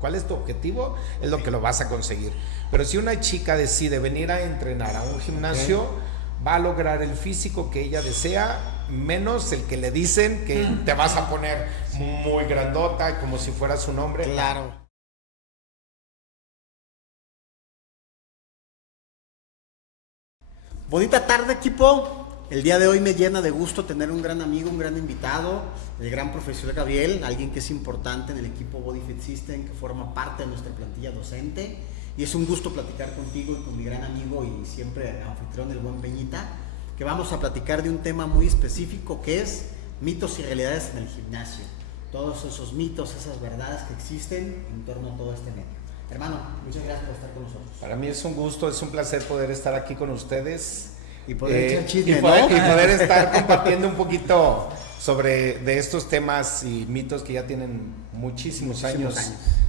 cuál es tu objetivo, es lo que lo vas a conseguir. Pero si una chica decide venir a entrenar a un gimnasio, va a lograr el físico que ella desea, menos el que le dicen que te vas a poner muy grandota, como si fueras un hombre. Claro. Bonita tarde, equipo. El día de hoy me llena de gusto tener un gran amigo, un gran invitado, el gran profesor Gabriel, alguien que es importante en el equipo Body Fit System, que forma parte de nuestra plantilla docente. Y es un gusto platicar contigo y con mi gran amigo y siempre anfitrión, el buen Peñita, que vamos a platicar de un tema muy específico que es mitos y realidades en el gimnasio. Todos esos mitos, esas verdades que existen en torno a todo este medio. Hermano, muchas gracias por estar con nosotros. Para mí es un gusto, es un placer poder estar aquí con ustedes. Y poder echar chisme, y poder estar compartiendo un poquito de estos temas y mitos que ya tienen muchísimos años.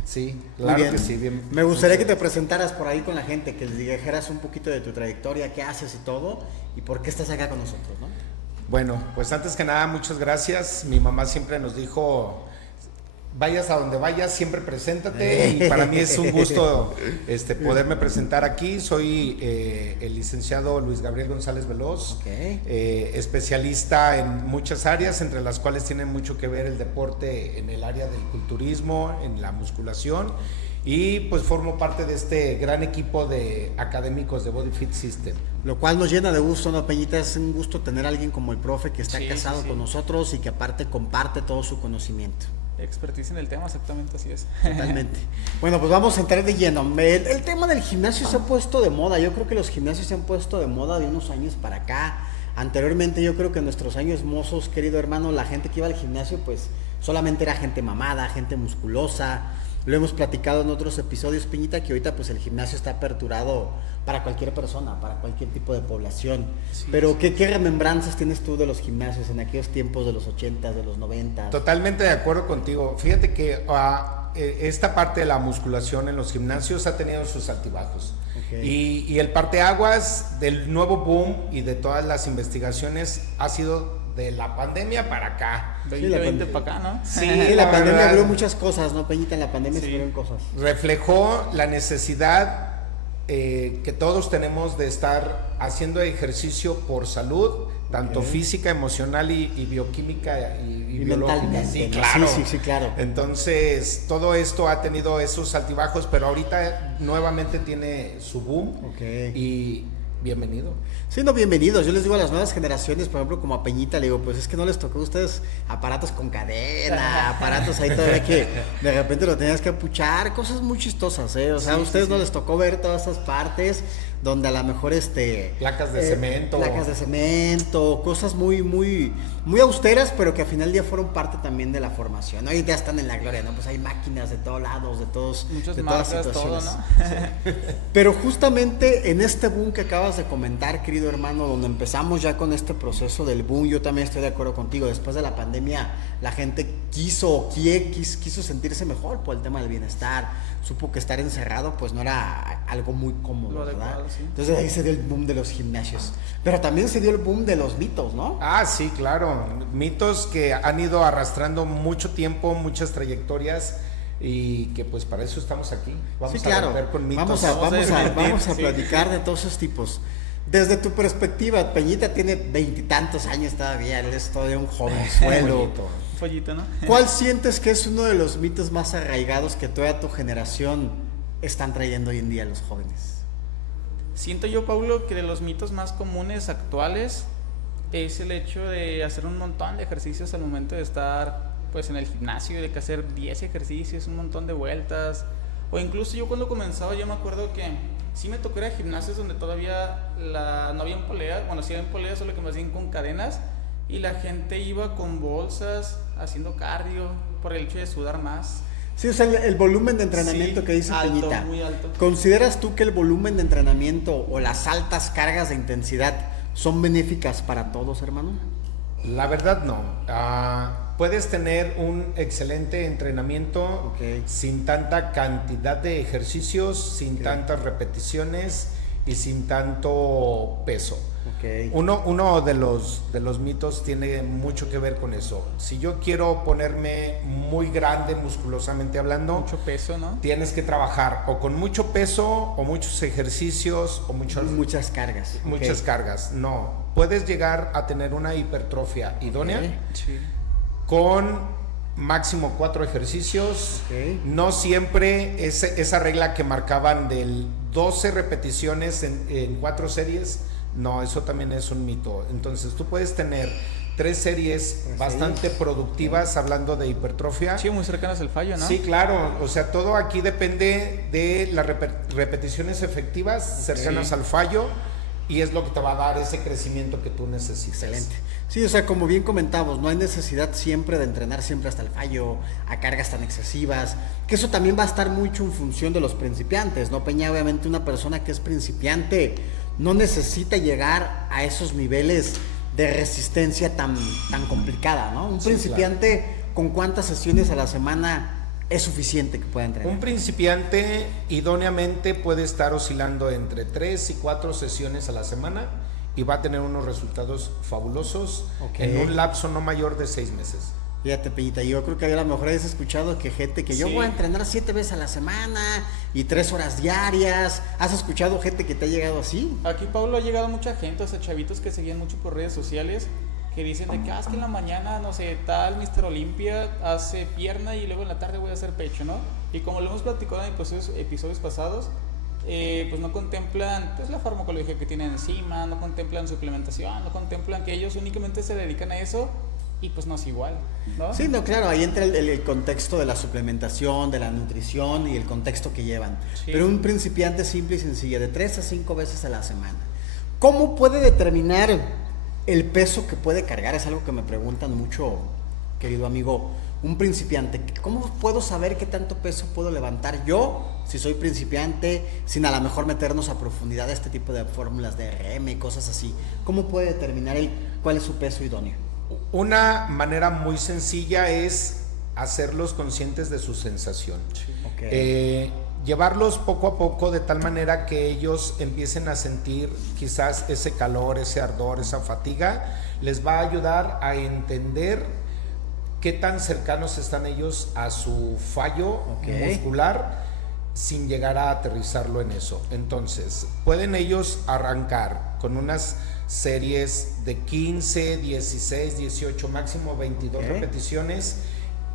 Sí, claro que sí. Bien. Me gustaría que te presentaras por ahí con la gente, que les dijeras un poquito de tu trayectoria, qué haces y todo, y por qué estás acá con nosotros, ¿no? Bueno, pues antes que nada, muchas gracias. Mi mamá siempre nos dijo, vayas a donde vayas, siempre preséntate, y para mí es un gusto poderme presentar aquí. Soy el licenciado Luis Gabriel González Veloz, especialista en muchas áreas, entre las cuales tiene mucho que ver el deporte en el área del culturismo, en la musculación, y pues formo parte de este gran equipo de académicos de Body Fit System. Lo cual nos llena de gusto, ¿no, Peñita? Es un gusto tener a alguien como el profe que está casado con nosotros y que aparte comparte todo su conocimiento. Expertise en el tema, exactamente así es. Totalmente. Bueno, pues vamos a entrar de lleno. El tema del gimnasio se ha puesto de moda. Yo creo que los gimnasios se han puesto de moda de unos años para acá. Anteriormente yo creo que en nuestros años mozos, querido hermano, la gente que iba al gimnasio pues solamente era gente mamada, gente musculosa. Lo hemos platicado en otros episodios, Peñita, que ahorita pues el gimnasio está aperturado para cualquier persona, para cualquier tipo de población. Sí, pero sí. ¿Qué remembranzas tienes tú de los gimnasios en aquellos tiempos de los 80, de los 90? Totalmente de acuerdo contigo. Fíjate que esta parte de la musculación en los gimnasios ha tenido sus altibajos. Y el parteaguas del nuevo boom y de todas las investigaciones ha sido de la pandemia para acá. 2020 para acá, ¿no? Sí, la pandemia abrió muchas cosas, ¿no, Peñita? En la pandemia se abrieron cosas. Reflejó la necesidad que todos tenemos de estar haciendo ejercicio por salud, tanto física, emocional y bioquímica y biológica. Sí, claro. Sí, claro. Entonces, todo esto ha tenido esos altibajos, pero ahorita nuevamente tiene su boom. Y bienvenido. Sí, no, bienvenidos. Yo les digo a las nuevas generaciones, por ejemplo, como a Peñita, le digo, pues es que no les tocó a ustedes aparatos con cadena, aparatos ahí todavía que de repente lo tenías que apuchar, cosas muy chistosas, ¿eh? O sea, a ustedes no les tocó ver todas esas partes donde a lo mejor placas de cemento, cosas muy austeras, pero que al final del día fueron parte también de la formación. Hoy ya están en la gloria, ¿no? Pues hay máquinas de todos lados, de todas situaciones. Todo, ¿no? Sí. Pero justamente en este boom que acabas de comentar, querido hermano, donde empezamos ya con este proceso del boom, yo también estoy de acuerdo contigo. Después de la pandemia, la gente quiso sentirse mejor por el tema del bienestar. Supo que estar encerrado pues no era algo muy cómodo, ¿verdad? Sí. Entonces ahí se dio el boom de los gimnasios. Pero también se dio el boom de los mitos, ¿no? Ah, sí, claro. Mitos que han ido arrastrando mucho tiempo, muchas trayectorias, y que pues para eso estamos aquí. Vamos a romper con mitos. Vamos a platicar de todos esos tipos. Desde tu perspectiva, Peñita tiene 20 y tantos años todavía, él es todavía un jovenzuelo. Follito, ¿no? ¿Cuál sientes que es uno de los mitos más arraigados que toda tu generación están trayendo hoy en día los jóvenes? Siento yo, Paulo, que de los mitos más comunes actuales es el hecho de hacer un montón de ejercicios al momento de estar pues en el gimnasio, de que hacer 10 ejercicios, un montón de vueltas. O incluso yo cuando comenzaba, yo me acuerdo que sí me tocó ir a gimnasios donde todavía no había polea, bueno, sí había polea, solo que me hacían con cadenas, y la gente iba con bolsas haciendo cardio por el hecho de sudar más. Sí, o sea, el volumen de entrenamiento que dice alto, Peñita. Muy alto. ¿Consideras tú que el volumen de entrenamiento o las altas cargas de intensidad son benéficas para todos, hermano? La verdad no. Puedes tener un excelente entrenamiento sin tanta cantidad de ejercicios, sin tantas repeticiones y sin tanto peso. Ok. Uno de los mitos tiene mucho que ver con eso. Si yo quiero ponerme muy grande musculosamente hablando, Mucho peso, ¿no? tienes que trabajar o con mucho peso o muchos ejercicios o Muchas cargas. muchas Ok. cargas. No, puedes llegar a tener una hipertrofia idónea Ok. Sí. con máximo 4 ejercicios. Ok. No siempre esa regla que marcaban del 12 repeticiones en 4 series, no, eso también es un mito. Entonces tú puedes tener 3 series bastante productivas hablando de hipertrofia. Sí, muy cercanas al fallo, ¿no? Sí, claro, o sea, todo aquí depende de las repeticiones efectivas cercanas al fallo y es lo que te va a dar ese crecimiento que tú necesitas. Excelente. Sí, o sea, como bien comentamos, no hay necesidad siempre de entrenar siempre hasta el fallo, a cargas tan excesivas, que eso también va a estar mucho en función de los principiantes, ¿no, Peña? Obviamente una persona que es principiante no necesita llegar a esos niveles de resistencia tan complicada, ¿no? Un Sí, principiante, ¿con cuántas sesiones a la semana es suficiente que pueda entrenar? Un principiante idóneamente puede estar oscilando entre 3 y 4 sesiones a la semana y va a tener unos resultados fabulosos Ok. en un lapso no mayor de 6 meses. Fíjate, Peñita, yo creo que a lo mejor has escuchado que gente que yo Sí. voy a entrenar 7 veces a la semana y 3 horas diarias. ¿Has escuchado gente que te ha llegado así? Aquí, Pablo, ha llegado mucha gente, o sea, chavitos que seguían mucho por redes sociales, que dicen de que, es que en la mañana, no sé, tal Mr. Olympia hace pierna y luego en la tarde voy a hacer pecho, ¿no? Y como lo hemos platicado en episodios pasados, pues no contemplan pues la farmacología que tienen encima, no contemplan suplementación, no contemplan que ellos únicamente se dedican a eso y pues no es igual, ¿no? Sí, no, claro, ahí entra el contexto de la suplementación, de la nutrición y el contexto que llevan. Sí. Pero un principiante simple y sencillo, de 3 a 5 veces a la semana. ¿Cómo puede determinar el peso que puede cargar? Es algo que me preguntan mucho, querido amigo. Un principiante, ¿cómo puedo saber qué tanto peso puedo levantar yo, si soy principiante, sin a lo mejor meternos a profundidad a este tipo de fórmulas de RM, cosas así? ¿Cómo puede determinar cuál es su peso idóneo? Una manera muy sencilla es hacerlos conscientes de su sensación. Ok. Llevarlos poco a poco de tal manera que ellos empiecen a sentir quizás ese calor, ese ardor, esa fatiga, les va a ayudar a entender qué tan cercanos están ellos a su fallo muscular sin llegar a aterrizarlo en eso. Entonces, pueden ellos arrancar con unas series de 15, 16, 18, máximo 22 repeticiones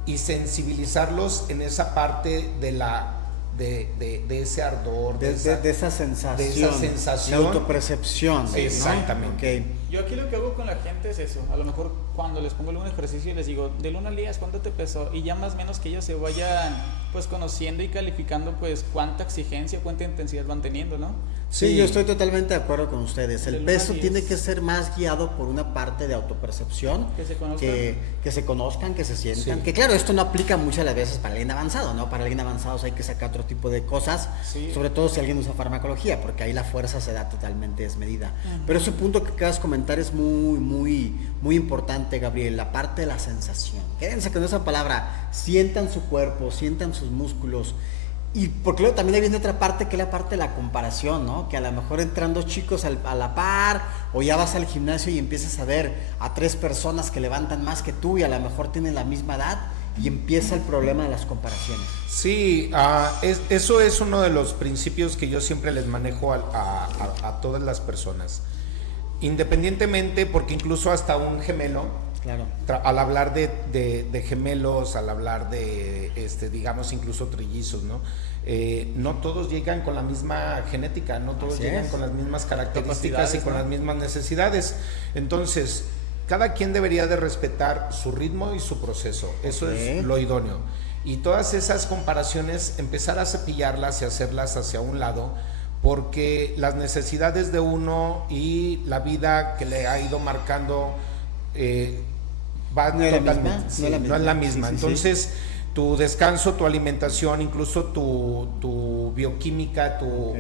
y sensibilizarlos en esa parte de la de ese ardor, de esa sensación, de esa sensación. de autopercepción, ¿no? Exactamente. Ok. Yo aquí lo que hago con la gente es eso. A lo mejor cuando les pongo algún ejercicio y les digo, del 1 al 10, ¿cuánto te pesó? Y ya más o menos que ellos se vayan pues conociendo y calificando pues cuánta exigencia, cuánta intensidad van teniendo, ¿no? Sí, yo estoy totalmente de acuerdo con ustedes. El Del peso 1 al 10. tiene que ser más guiado por una parte de autopercepción, Que se conozcan. que se conozcan, que se sientan. Sí. Que claro, esto no aplica muchas de las veces para alguien avanzado, ¿no? Para alguien avanzado hay que sacar otro tipo de cosas, Sí. sobre todo si alguien usa farmacología, porque ahí la fuerza se da totalmente desmedida. Pero ese punto que acabas de comentar es muy importante, Gabriel, la parte de la sensación. Quédense con esa palabra, sientan su cuerpo, sientan sus músculos. Y porque luego también viene otra parte que es la parte de la comparación, ¿no? Que a lo mejor entran 2 chicos a la par, o ya vas al gimnasio y empiezas a ver a 3 personas que levantan más que tú y a lo mejor tienen la misma edad y empieza el problema de las comparaciones. Sí, eso es uno de los principios que yo siempre les manejo a todas las personas. Independientemente, porque incluso hasta un gemelo, Claro. al hablar de gemelos, al hablar de, digamos, incluso trillizos, ¿no? No todos llegan con la misma genética, no todos Así llegan es. con las mismas características Capacidades, y con ¿no? las mismas necesidades. Entonces, cada quien debería de respetar su ritmo y su proceso. Eso Ok. es lo idóneo. Y todas esas comparaciones, empezar a cepillarlas y hacerlas hacia un lado, porque las necesidades de uno y la vida que le ha ido marcando va No es la totalmente, misma, sí, no es la no es la misma. misma. Sí, sí, Entonces, tu descanso, tu alimentación, incluso tu bioquímica, Ok.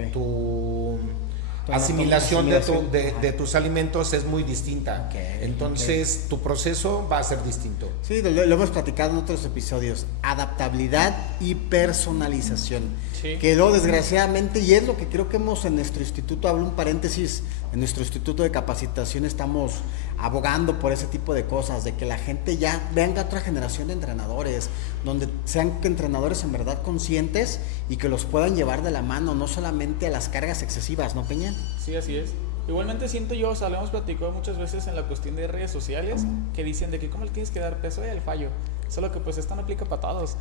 asimilación asimilación. de tus alimentos es muy distinta. Ok, Entonces tu proceso va a ser distinto. Sí, lo hemos platicado en otros episodios. Adaptabilidad y personalización. Sí. Que luego, desgraciadamente, y es lo que creo que hemos en nuestro instituto, hablo un paréntesis, en nuestro instituto de capacitación estamos abogando por ese tipo de cosas, de que la gente ya venga otra generación de entrenadores, donde sean entrenadores en verdad conscientes y que los puedan llevar de la mano, no solamente a las cargas excesivas, ¿no, Peña? Sí, así es. Igualmente siento yo, o sea, lo hemos platicado muchas veces en la cuestión de redes sociales, que dicen de que cómo le tienes que dar peso al fallo. Solo que pues esto no aplica para todos.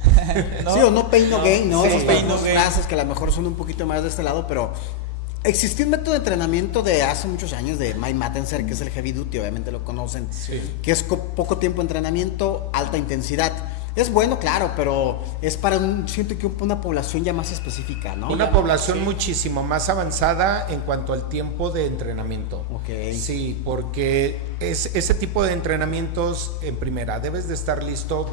¿No? Sí, o no pain no gain, ¿no? Sí, Esas pain no gain. frases que a lo mejor son un poquito más de este lado, pero existía un método de entrenamiento de hace muchos años de Mike Mattenser, que es el Heavy Duty, obviamente lo conocen, Sí. que es poco tiempo de entrenamiento, alta intensidad. Es bueno, claro, pero es para siento que una población ya más específica, ¿no? Una ya, población sí. muchísimo más avanzada en cuanto al tiempo de entrenamiento. Ok. Sí, porque ese tipo de entrenamientos, en primera, debes de estar listo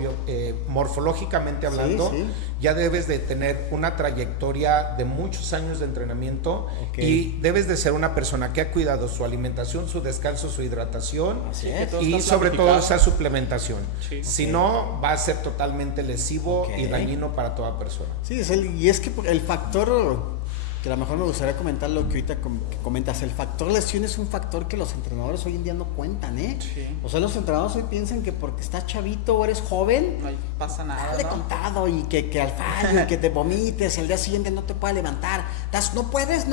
morfológicamente hablando, Sí. ya debes de tener una trayectoria de muchos años de entrenamiento Ok. y debes de ser una persona que ha cuidado su alimentación, su descanso, su hidratación Así que es. todo y está sobre todo planificado. esa suplementación. Sí. Si Ok. no, va a ser totalmente lesivo Ok. y dañino para toda persona. Sí, y es que el factor, que a lo mejor me gustaría comentar lo que ahorita que comentas, el factor lesión es un factor que los entrenadores hoy en día no cuentan, ¿eh? Sí. O sea, los entrenadores hoy piensan que porque estás chavito o eres joven, No pasa nada, dale ¿no? contado y que al fallo y que te vomites, el día siguiente no te puedas levantar. No puedes,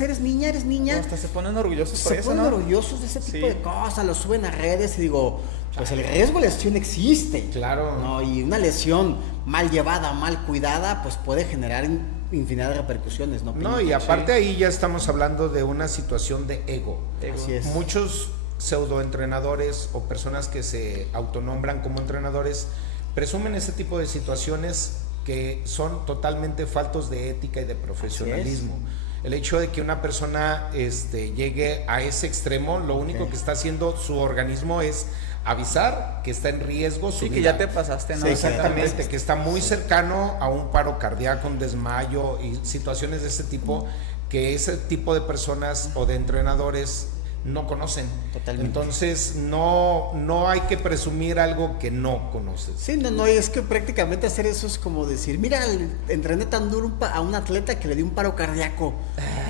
eres niña. Hasta se ponen orgullosos por Se eso, ponen ¿no? orgullosos de ese tipo Sí. de cosas, lo suben a redes y digo, pues el riesgo de lesión existe. Claro. No, y una lesión mal llevada, mal cuidada, pues puede generar infinidad de repercusiones, ¿no? No, y aparte ahí ya estamos hablando de una situación de ego. Así es. Muchos pseudoentrenadores o personas que se autonombran como entrenadores presumen ese tipo de situaciones que son totalmente faltos de ética y de profesionalismo. El hecho de que una persona llegue a ese extremo, lo único que está haciendo su organismo es avisar que está en riesgo su Sí, que vida. ya te pasaste, ¿no? Sí, exactamente, que está muy cercano a un paro cardíaco, un desmayo y situaciones de ese tipo que ese tipo de personas o de entrenadores no conocen. Totalmente. Entonces no hay que presumir algo que no conoces. Sí, no, y es que prácticamente hacer eso es como decir, mira, entrené tan duro a un atleta que le dio un paro cardíaco.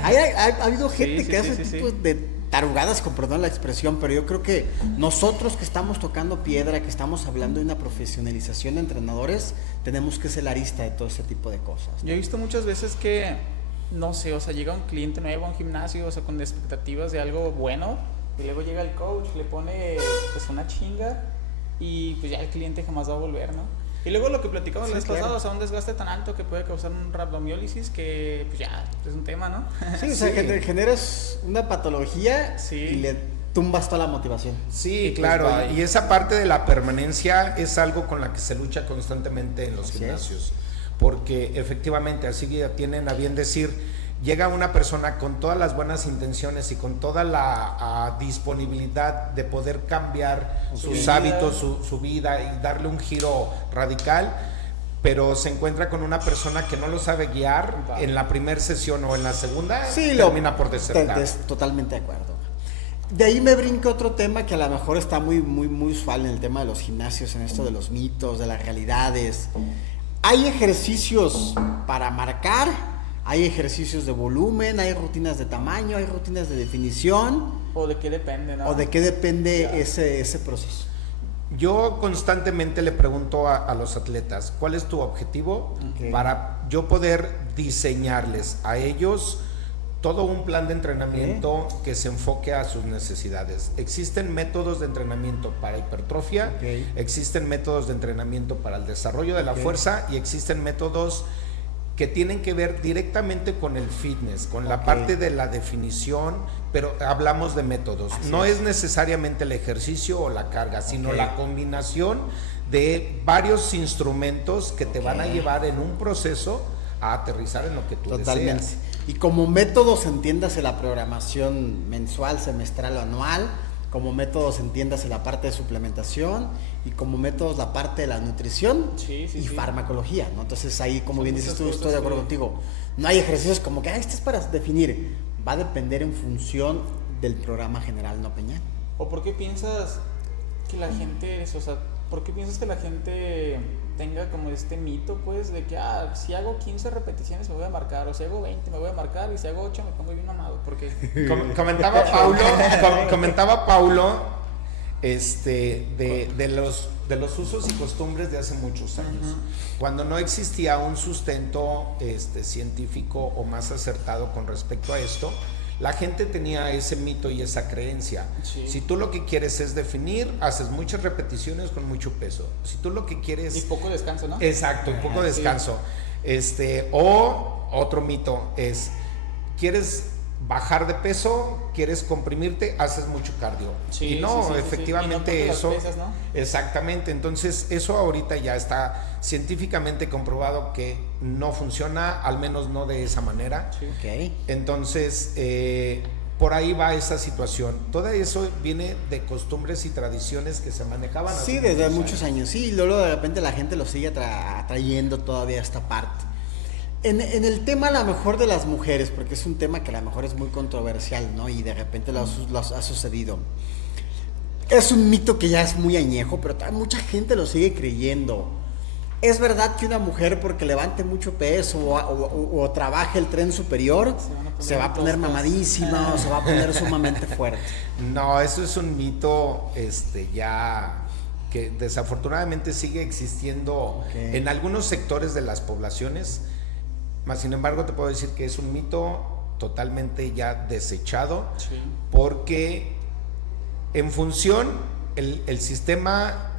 Ha habido gente Sí, que sí, hace sí, tipos de tarugadas, con perdón la expresión, pero yo creo que nosotros que estamos tocando piedra, que estamos hablando de una profesionalización de entrenadores, tenemos que ser la arista de todo ese tipo de cosas, ¿no? Yo he visto muchas veces que, no sé, o sea, llega un cliente nuevo a un gimnasio, o sea, con expectativas de algo bueno, y luego llega el coach, le pone pues una chinga, y pues ya el cliente jamás va a volver, ¿no? Y luego lo que platicamos Sí, la vez claro. pasada, o sea, un desgaste tan alto que puede causar un rhabdomiólisis que pues ya es un tema, ¿no? Sí, o sea, Sí. que generas una patología Sí. y le tumbas toda la motivación. Sí, Y pues, claro, bye. y esa parte de la permanencia es algo con la que se lucha constantemente en los Así gimnasios, porque efectivamente, así ya tienen a bien decir, llega una persona con todas las buenas intenciones y con toda la disponibilidad de poder cambiar sus vida. hábitos, su vida y darle un giro radical, pero se encuentra con una persona que no lo sabe guiar en la primera sesión o en la segunda, Sí, termina por desertar. Totalmente de acuerdo. De ahí me brinca otro tema que a lo mejor está muy usual en el tema de los gimnasios, en esto de los mitos, de las realidades. Hay ejercicios para marcar, hay ejercicios de volumen, hay rutinas de tamaño, hay rutinas de definición, O de qué depende, ¿no? o de qué depende ese proceso. Yo constantemente le pregunto a los atletas, ¿cuál es tu objetivo? Ok. Para yo poder diseñarles a ellos todo un plan de entrenamiento que se enfoque a sus necesidades. Existen métodos de entrenamiento para hipertrofia, Ok. existen métodos de entrenamiento para el desarrollo de la Ok. fuerza y existen métodos que tienen que ver directamente con el fitness, con la Ok. parte de la definición, pero hablamos de métodos. Así No es. es necesariamente el ejercicio o la carga, sino Ok. la combinación de varios instrumentos que te van a Ok. llevar en un proceso a aterrizar en lo que tú Totalmente. deseas. Y como métodos entiéndase la programación mensual, semestral o anual, como métodos entiéndase la parte de suplementación y como métodos la parte de la nutrición Sí, sí, y sí. farmacología, ¿no? Entonces ahí, como Son bien dices muchas tú, cosas estoy de acuerdo que- contigo. No hay ejercicios como que, este es para definir. va a depender en función del programa general, ¿no, Peña? ¿O por qué piensas que la gente, o sea, por qué piensas que la gente tenga como este mito, pues, de que, si hago 15 repeticiones me voy a marcar, o si hago 20 me voy a marcar, y si hago 8 me pongo bien mamado? ¿Por qué? Comentaba Paulo de los usos y costumbres de hace muchos años, cuando no existía un sustento científico o más acertado con respecto a esto. La gente tenía ese mito y esa creencia. Sí. Si tú lo que quieres es definir, haces muchas repeticiones con mucho peso. Si tú lo que quieres... Y poco descanso, ¿no? Exacto, un poco de Sí. descanso. O otro mito es, ¿quieres bajar de peso? ¿Quieres comprimirte? Haces mucho cardio. Sí, y no, sí, sí, efectivamente sí. Y no porque eso... las pesas, ¿no? Exactamente, entonces eso ahorita ya está científicamente comprobado que no funciona, al menos no de esa manera. Sí. Ok. Entonces, por ahí va esa situación. Todo eso viene de costumbres y tradiciones que se manejaban Sí, desde muchos años. Sí, y luego de repente la gente lo sigue atrayendo todavía a esta parte. En el tema a lo mejor de las mujeres, porque es un tema que a lo mejor es muy controversial, ¿no? Y de repente lo ha sucedido. Es un mito que ya es muy añejo, pero mucha gente lo sigue creyendo. ¿Es verdad que una mujer porque levante mucho peso o trabaje el tren superior se va a poner mamadísima o se va a poner sumamente fuerte? No, eso es un mito ya que desafortunadamente sigue existiendo en algunos sectores de las poblaciones. Más sin embargo, te puedo decir que es un mito totalmente ya desechado, Sí. porque en función el sistema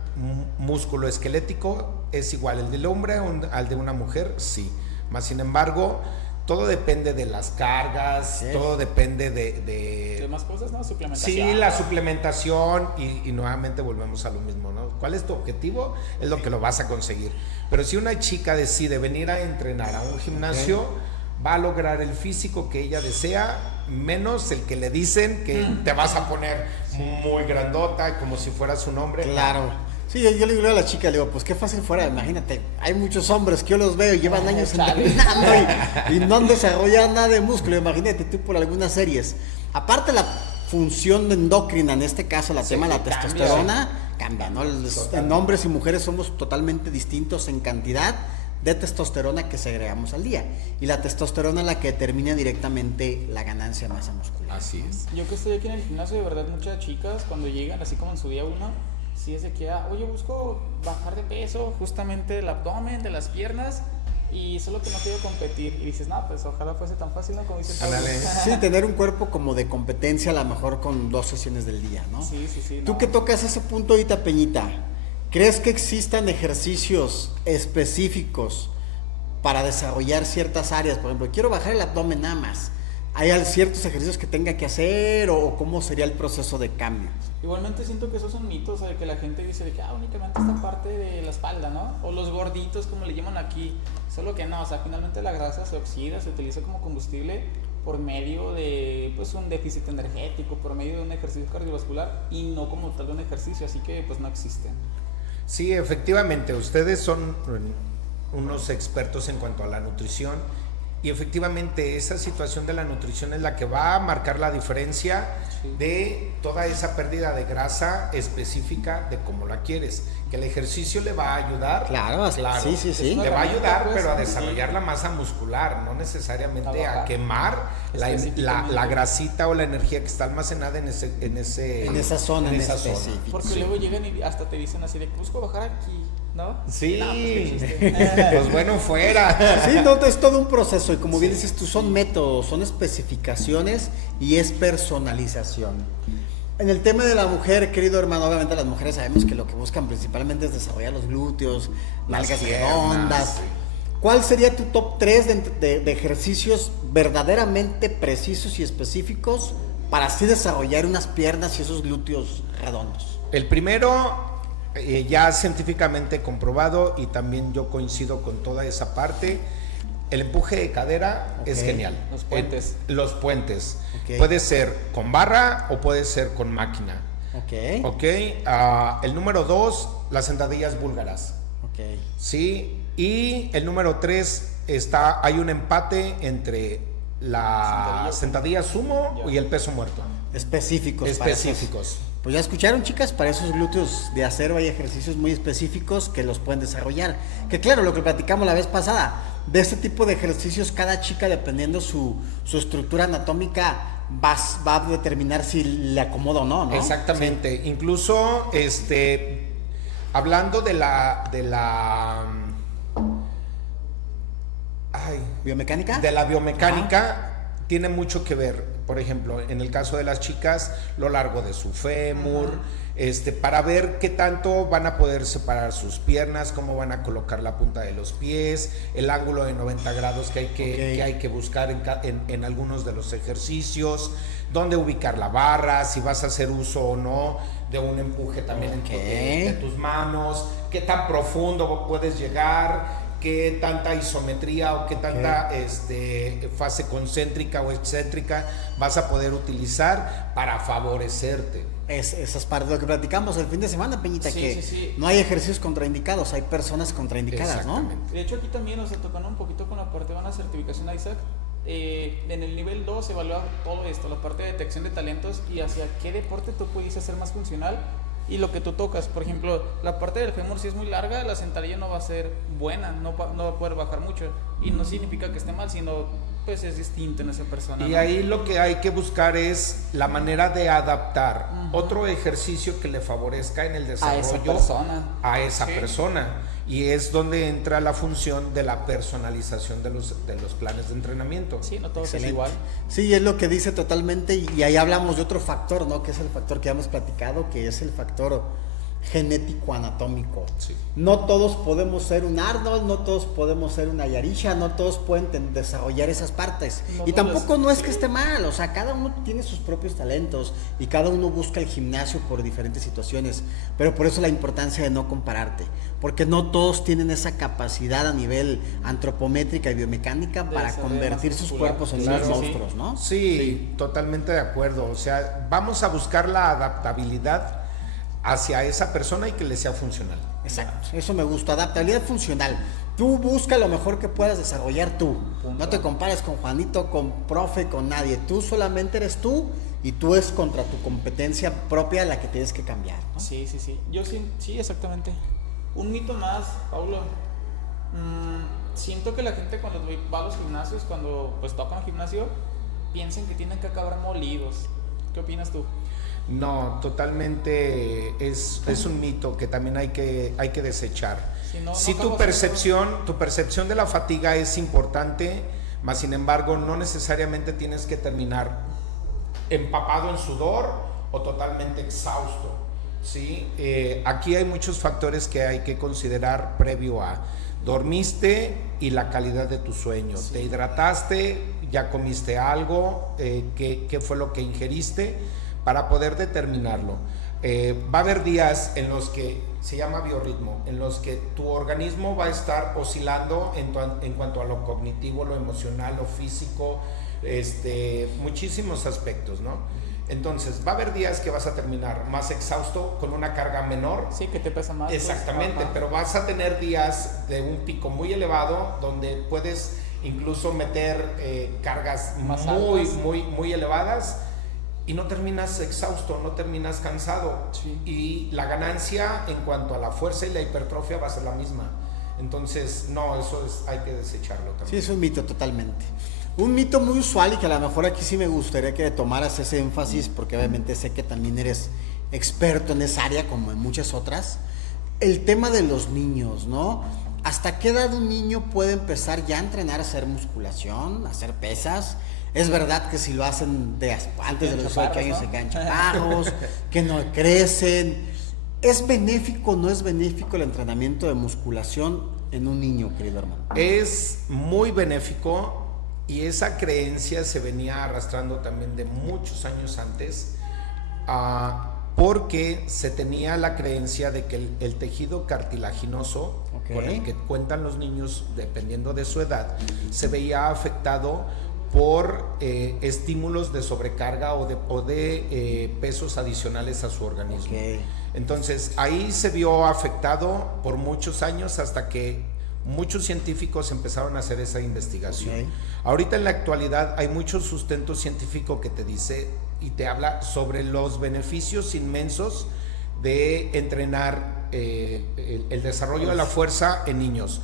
músculo-esquelético es igual el del hombre al de una mujer, sí. Más sin embargo, todo depende de las cargas, todo depende de más cosas, ¿no? Suplementación. Sí, la suplementación y nuevamente volvemos a lo mismo, ¿no? ¿Cuál es tu objetivo? Es lo que lo vas a conseguir. Pero si una chica decide venir a entrenar a un gimnasio, va a lograr el físico que ella desea, menos el que le dicen que te vas a poner muy grandota, como si fueras un hombre. Claro. Sí, yo le digo a la chica, le digo, pues qué fácil fuera, imagínate, hay muchos hombres que yo los veo y llevan años entrenando y no han desarrollado nada de músculo, imagínate tú por algunas series. Aparte la función endocrina, en este caso la tema de la testosterona, cambia, ¿no? En hombres y mujeres somos totalmente distintos en cantidad de testosterona que segregamos al día. Y la testosterona es la que determina directamente la ganancia de masa muscular. Así es. Yo que estoy aquí en el gimnasio, de verdad, muchas chicas cuando llegan, así como en su día uno, sí es de que, oye, busco bajar de peso, justamente del abdomen, de las piernas, y solo que no quiero competir. Y dices, no, pues ojalá fuese tan fácil, ¿no? Como dicen todos. Sí, tener un cuerpo como de competencia, a lo mejor con 2 sesiones del día, ¿no? Sí, sí, sí. Tú no. que tocas ese punto ahorita, Peñita, ¿crees que existan ejercicios específicos para desarrollar ciertas áreas? Por ejemplo, quiero bajar el abdomen nada más. ¿Hay ciertos ejercicios que tenga que hacer o cómo sería el proceso de cambio? Igualmente siento que esos son mitos, de que la gente dice de que únicamente esta parte de la espalda, ¿no? O los gorditos, como le llaman aquí. Solo que no, o sea, finalmente la grasa se oxida, se utiliza como combustible por medio de, pues, un déficit energético, por medio de un ejercicio cardiovascular y no como tal de un ejercicio, así que pues no existen. Sí, efectivamente, ustedes son unos expertos en cuanto a la nutrición. Y efectivamente esa situación de la nutrición es la que va a marcar la diferencia de toda esa pérdida de grasa específica de cómo la quieres. Que el ejercicio le va a ayudar. Claro. Sí. Le va a ayudar, pero a desarrollar la masa muscular, no necesariamente a quemar la grasita o la energía que está almacenada en esa zona. específica. Porque luego llegan y hasta te dicen así de que busco bajar aquí, ¿no? Sí, no, pues, pues bueno, fuera. Sí, no, es todo un proceso y como bien dices tú, son métodos, son especificaciones y es personalización. En el tema de la mujer, querido hermano, obviamente las mujeres sabemos que lo que buscan principalmente es desarrollar los glúteos, nalgas redondas. Sí. ¿Cuál sería tu top 3 de ejercicios verdaderamente precisos y específicos para así desarrollar unas piernas y esos glúteos redondos? El primero, ya científicamente comprobado, y también yo coincido con toda esa parte, el empuje de cadera es genial. Los puentes. Los puentes. Okay. Puede ser con barra o puede ser con máquina. Ok. El número 2, las sentadillas búlgaras. Ok. Sí. Y el número 3, hay un empate entre la sentadilla sumo y el peso muerto. Específicos. Específicos. Pues ya escucharon, chicas, para esos glúteos de acero hay ejercicios muy específicos que los pueden desarrollar. Que claro, lo que platicamos la vez pasada, de este tipo de ejercicios cada chica, dependiendo su estructura anatómica, va a determinar si le acomoda o no, ¿no? Exactamente. Sí. Incluso, hablando de la ¿biomecánica? De la biomecánica, tiene mucho que ver. Por ejemplo, en el caso de las chicas, lo largo de su fémur, para ver qué tanto van a poder separar sus piernas, cómo van a colocar la punta de los pies, el ángulo de 90 grados que hay que buscar en algunos de los ejercicios, dónde ubicar la barra, si vas a hacer uso o no de un empuje también de tus manos, qué tan profundo puedes llegar, qué tanta isometría o qué tanta fase concéntrica o excéntrica vas a poder utilizar para favorecerte. Esas partes de lo que platicamos el fin de semana, Peñita, no hay ejercicios contraindicados, hay personas contraindicadas, ¿no? De hecho, aquí también nos tocando un poquito con la parte de una certificación ISAC. En el nivel 2 se evalúa todo esto, la parte de detección de talentos y hacia qué deporte tú pudieses hacer más funcional. Y lo que tú tocas, por ejemplo, la parte del fémur si es muy larga, la sentadilla no va a ser buena, no va a poder bajar mucho. Y no significa que esté mal, sino pues es distinto en esa persona. Y ¿no? ahí lo que hay que buscar es la manera de adaptar otro ejercicio que le favorezca en el desarrollo a esa persona. Y es donde entra la función de la personalización de los planes de entrenamiento. Sí, no todo es igual. Sí, es lo que dice totalmente, y ahí hablamos de otro factor, ¿no? Que es el factor que ya hemos platicado, que es el factor genético anatómico. Sí. No todos podemos ser un Arnold, no todos podemos ser una Yarisha, no todos pueden desarrollar esas partes. Y tampoco no es que esté mal, o sea, cada uno tiene sus propios talentos y cada uno busca el gimnasio por diferentes situaciones, pero por eso la importancia de no compararte, porque no todos tienen esa capacidad a nivel antropométrica y biomecánica para convertir sus cuerpos en unos monstruos, ¿no? Sí, totalmente de acuerdo. O sea, vamos a buscar la adaptabilidad hacia esa persona y que le sea funcional. Exacto, eso me gusta, adaptabilidad funcional. Tú busca lo mejor que puedas desarrollar tú. No te compares con Juanito, con profe, con nadie. Tú solamente eres tú y tú es contra tu competencia propia la que tienes que cambiar, ¿no? Sí. Yo sí, exactamente. Un mito más, Paulo. Siento que la gente cuando va a los gimnasios, cuando pues tocan gimnasio, piensan que tienen que acabar molidos. ¿Qué opinas tú? No, totalmente es un mito que también hay que desechar. Si tu percepción de la fatiga es importante, mas sin embargo no necesariamente tienes que terminar empapado en sudor o totalmente exhausto, ¿sí? Aquí hay muchos factores que hay que considerar previo a: dormiste y la calidad de tu sueño, te hidrataste, ya comiste algo, ¿qué fue lo que ingeriste? Para poder determinarlo. Va a haber días en los que se llama biorritmo, en los que tu organismo va a estar oscilando en cuanto a lo cognitivo, lo emocional, lo físico, muchísimos aspectos, ¿no? Entonces, va a haber días que vas a terminar más exhausto, con una carga menor. Sí, que te pesa más. Exactamente, pues, pero vas a tener días de un pico muy elevado, donde puedes incluso meter cargas muy elevadas, y no terminas exhausto, no terminas cansado. Sí. Y la ganancia en cuanto a la fuerza y la hipertrofia va a ser la misma. Entonces, no, hay que desecharlo también. Sí, es un mito totalmente. Un mito muy usual, y que a lo mejor aquí sí me gustaría que tomaras ese énfasis, porque obviamente sé que también eres experto en esa área como en muchas otras. El tema de los niños, ¿no? ¿Hasta qué edad un niño puede empezar ya a entrenar, a hacer musculación, a hacer pesas? Es verdad que si lo hacen antes de los 18 años, ¿no? Se quedan chaparros, que no crecen. ¿Es benéfico o no es benéfico el entrenamiento de musculación en un niño, querido hermano? Es muy benéfico, y esa creencia se venía arrastrando también de muchos años antes, porque se tenía la creencia de que el tejido cartilaginoso con el que cuentan los niños, dependiendo de su edad, se veía afectado por estímulos de sobrecarga o de pesos adicionales a su organismo. Entonces ahí se vio afectado por muchos años, hasta que Muchos científicos empezaron a hacer esa investigación. Ok. Ahorita en la actualidad hay mucho sustento científico que te dice y te habla sobre los beneficios inmensos de entrenar el desarrollo de la fuerza en niños.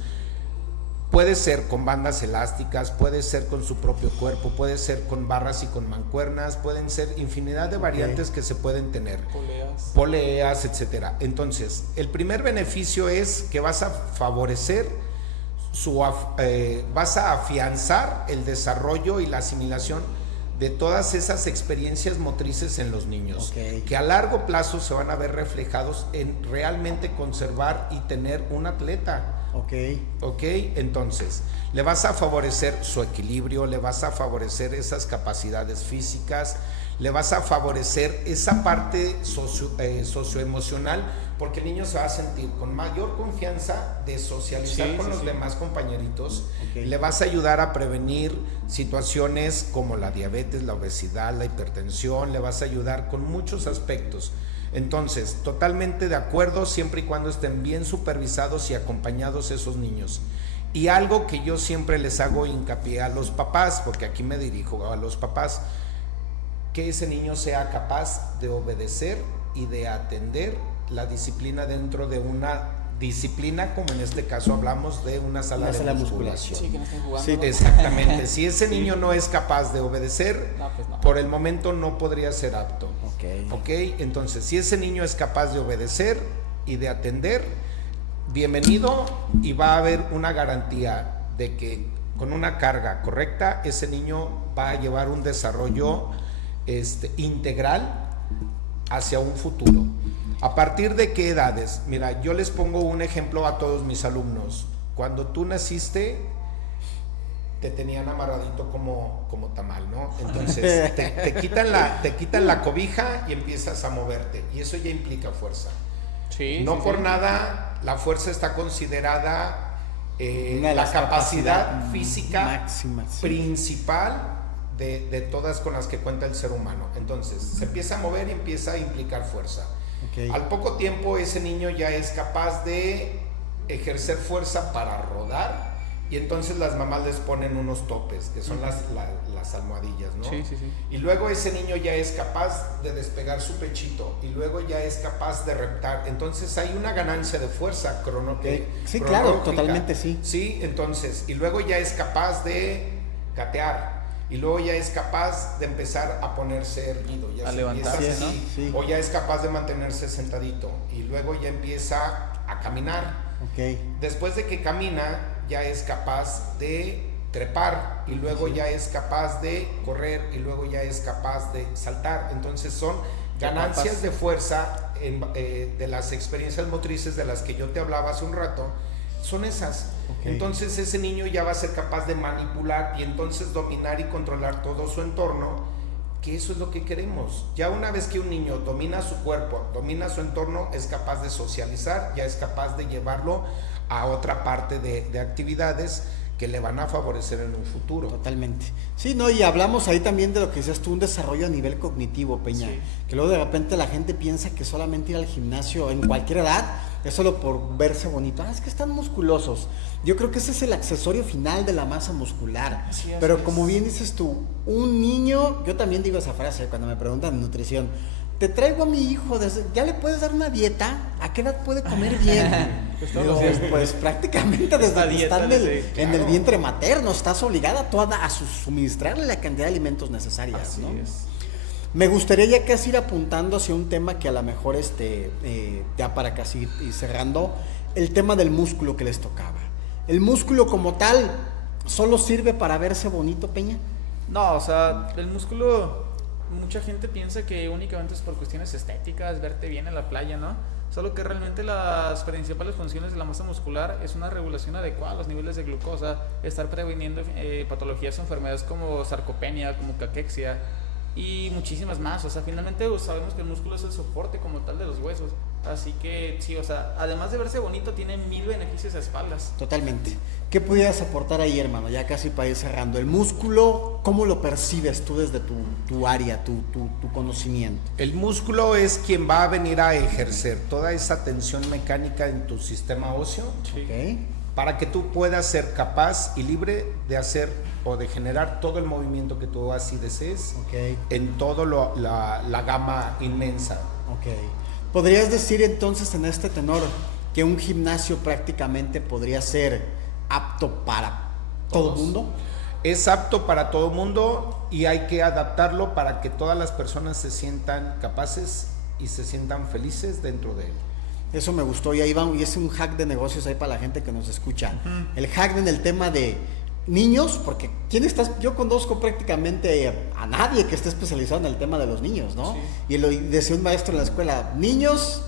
Puede ser con bandas elásticas, puede ser con su propio cuerpo, puede ser con barras y con mancuernas, pueden ser infinidad de variantes que se pueden tener. Poleas, etcétera. Entonces, el primer beneficio es que vas a favorecer vas a afianzar el desarrollo y la asimilación de todas esas experiencias motrices en los niños, que a largo plazo se van a ver reflejados en realmente conservar y tener un atleta. Ok, entonces le vas a favorecer su equilibrio, le vas a favorecer esas capacidades físicas, le vas a favorecer esa parte socioemocional, porque el niño se va a sentir con mayor confianza de socializar con los demás compañeritos. Le vas a ayudar a prevenir situaciones como la diabetes, la obesidad, la hipertensión, le vas a ayudar con muchos aspectos. Entonces, totalmente de acuerdo, siempre y cuando estén bien supervisados y acompañados esos niños. Y algo que yo siempre les hago hincapié a los papás, porque aquí me dirijo a los papás, que ese niño sea capaz de obedecer y de atender la disciplina dentro de una disciplina, como en este caso hablamos de una sala de musculación. Sí, que no estén jugando. Sí, exactamente. Si ese niño no es capaz de obedecer, pues no. por el momento no podría ser apto. Ok, entonces si ese niño es capaz de obedecer y de atender, bienvenido, y va a haber una garantía de que con una carga correcta ese niño va a llevar un desarrollo integral hacia un futuro. ¿A partir de qué edades? Mira, yo les pongo un ejemplo a todos mis alumnos. Cuando tú naciste, te tenían amarradito como tamal, ¿no? Entonces te quitan la cobija y empiezas a moverte, y eso ya implica fuerza. No por nada la fuerza está considerada la capacidad física máxima, principal de todas con las que cuenta el ser humano. Entonces se empieza a mover y empieza a implicar fuerza. Al poco tiempo ese niño ya es capaz de ejercer fuerza para rodar, y entonces las mamás les ponen unos topes, que son las almohadillas, ¿no? Sí. Y luego ese niño ya es capaz de despegar su pechito, y luego ya es capaz de reptar. Entonces hay una ganancia de fuerza Sí, claro, totalmente sí. Sí, entonces, y luego ya es capaz de gatear, y luego ya es capaz de empezar a ponerse erguido, ya a se levantarse, empieza así, ¿no? Sí. O ya es capaz de mantenerse sentadito, y luego ya empieza a caminar. Después de que camina, ya es capaz de trepar, y luego ya es capaz de correr, y luego ya es capaz de saltar. Entonces son ganancias de fuerza de las experiencias motrices de las que yo te hablaba hace un rato, son esas. Entonces ese niño ya va a ser capaz de manipular y entonces dominar y controlar todo su entorno, que eso es lo que queremos. Ya una vez que un niño domina su cuerpo, domina su entorno, es capaz de socializar, ya es capaz de llevarlo a otra parte de actividades que le van a favorecer en un futuro. Totalmente. Sí, no, y hablamos ahí también de lo que decías tú, un desarrollo a nivel cognitivo, Peña. Que luego de repente la gente piensa que solamente ir al gimnasio en cualquier edad es solo por verse bonito. Es que están musculosos. Yo creo que ese es el accesorio final de la masa muscular. Pero como bien dices tú, un niño, yo también digo esa frase cuando me preguntan de nutrición: te traigo a mi hijo, ¿ya le puedes dar una dieta? ¿A qué edad puede comer bien? Pues prácticamente desde que está en el vientre materno, estás obligada toda a suministrarle la cantidad de alimentos necesarias, ¿no? Me gustaría ya casi ir apuntando hacia un tema que a lo mejor ya para casi ir cerrando, el tema del músculo que les tocaba. ¿El músculo como tal solo sirve para verse bonito, Peña? No, o sea, el músculo, mucha gente piensa que únicamente es por cuestiones estéticas, verte bien en la playa, ¿no? Solo que realmente las principales funciones de la masa muscular es una regulación adecuada a los niveles de glucosa, estar previniendo patologías o enfermedades como sarcopenia, como caquexia y muchísimas más. O sea, finalmente sabemos que el músculo es el soporte como tal de los huesos. Así que sí, o sea, además de verse bonito, tiene 1000 beneficios a espaldas. Totalmente. ¿Qué pudieras aportar ahí, hermano? Ya casi para ir cerrando. El músculo, ¿cómo lo percibes tú desde tu área, tu conocimiento? El músculo es quien va a venir a ejercer toda esa tensión mecánica en tu sistema óseo. para que tú puedas ser capaz y libre de hacer o de generar todo el movimiento que tú así desees Ok. en todo la gama inmensa. Ok. ¿Podrías decir entonces en este tenor que un gimnasio prácticamente podría ser apto para todo el mundo? Es apto para todo mundo y hay que adaptarlo para que todas las personas se sientan capaces y se sientan felices dentro de él. Eso me gustó y ahí va, y es un hack de negocios ahí para la gente que nos escucha. El hack en el tema de niños, porque yo conozco prácticamente a nadie que esté especializado en el tema de los niños, ¿no? Sí. Y decía un maestro en la escuela, niños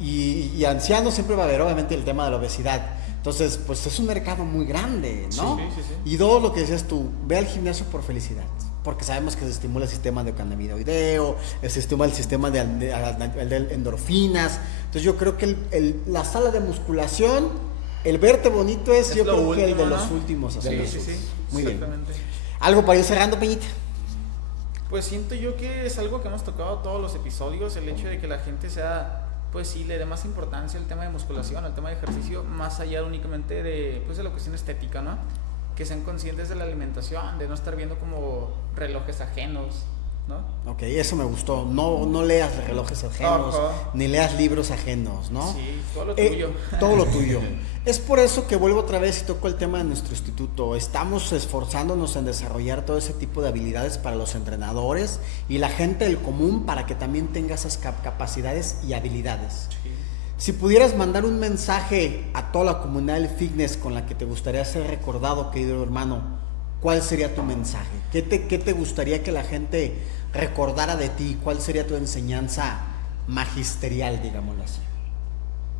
y ancianos siempre va a haber obviamente el tema de la obesidad. Entonces, pues es un mercado muy grande, ¿no? Sí. Y todo lo que decías tú, ve al gimnasio por felicidad, porque sabemos que se estimula el sistema de cannabinoideo, se estimula el sistema de endorfinas. Entonces yo creo que la sala de musculación, el verte bonito es yo lo creo que el de último, los ¿no? últimos Sí, aspectos. sí. Muy bien. Exactamente. ¿Algo para ir cerrando, Peñita? Pues siento yo que es algo que hemos tocado todos los episodios, el hecho de que la gente pues sí, le dé más importancia al tema de musculación, al tema de ejercicio, más allá únicamente de la cuestión estética, ¿no? Que sean conscientes de la alimentación, de no estar viendo como relojes ajenos, ¿no? Ok, eso me gustó. No leas relojes ajenos, Ajá. ni leas libros ajenos, ¿no? Sí, todo lo tuyo. Todo lo tuyo. Es por eso que vuelvo otra vez y toco el tema de nuestro instituto. Estamos esforzándonos en desarrollar todo ese tipo de habilidades para los entrenadores y la gente del común para que también tenga esas capacidades y habilidades. Sí. Si pudieras mandar un mensaje a toda la comunidad del fitness con la que te gustaría ser recordado, querido hermano, ¿cuál sería tu mensaje? ¿Qué te gustaría que la gente recordara de ti? ¿Cuál sería tu enseñanza magisterial, digámoslo así?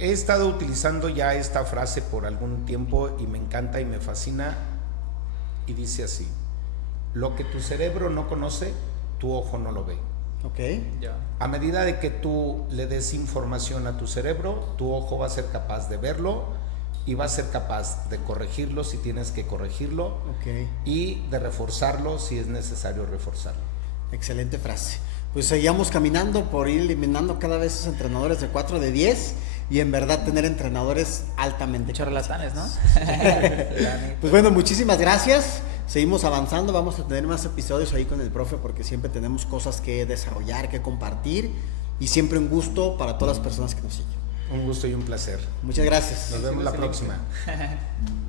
He estado utilizando ya esta frase por algún tiempo y me encanta y me fascina y dice así: lo que tu cerebro no conoce, tu ojo no lo ve. Ok. Ya. A medida de que tú le des información a tu cerebro, tu ojo va a ser capaz de verlo y va a ser capaz de corregirlo si tienes que corregirlo Ok. y de reforzarlo si es necesario reforzarlo. Excelente frase. Pues seguíamos caminando por ir eliminando cada vez esos entrenadores de 4 de 10 y en verdad tener entrenadores altamente Charlatanes, ¿no? Pues bueno, muchísimas gracias. Seguimos avanzando, vamos a tener más episodios ahí con el profe porque siempre tenemos cosas que desarrollar, que compartir y siempre un gusto para todas las personas que nos siguen. Un gusto y un placer. Muchas gracias. Nos vemos la excelente. próxima.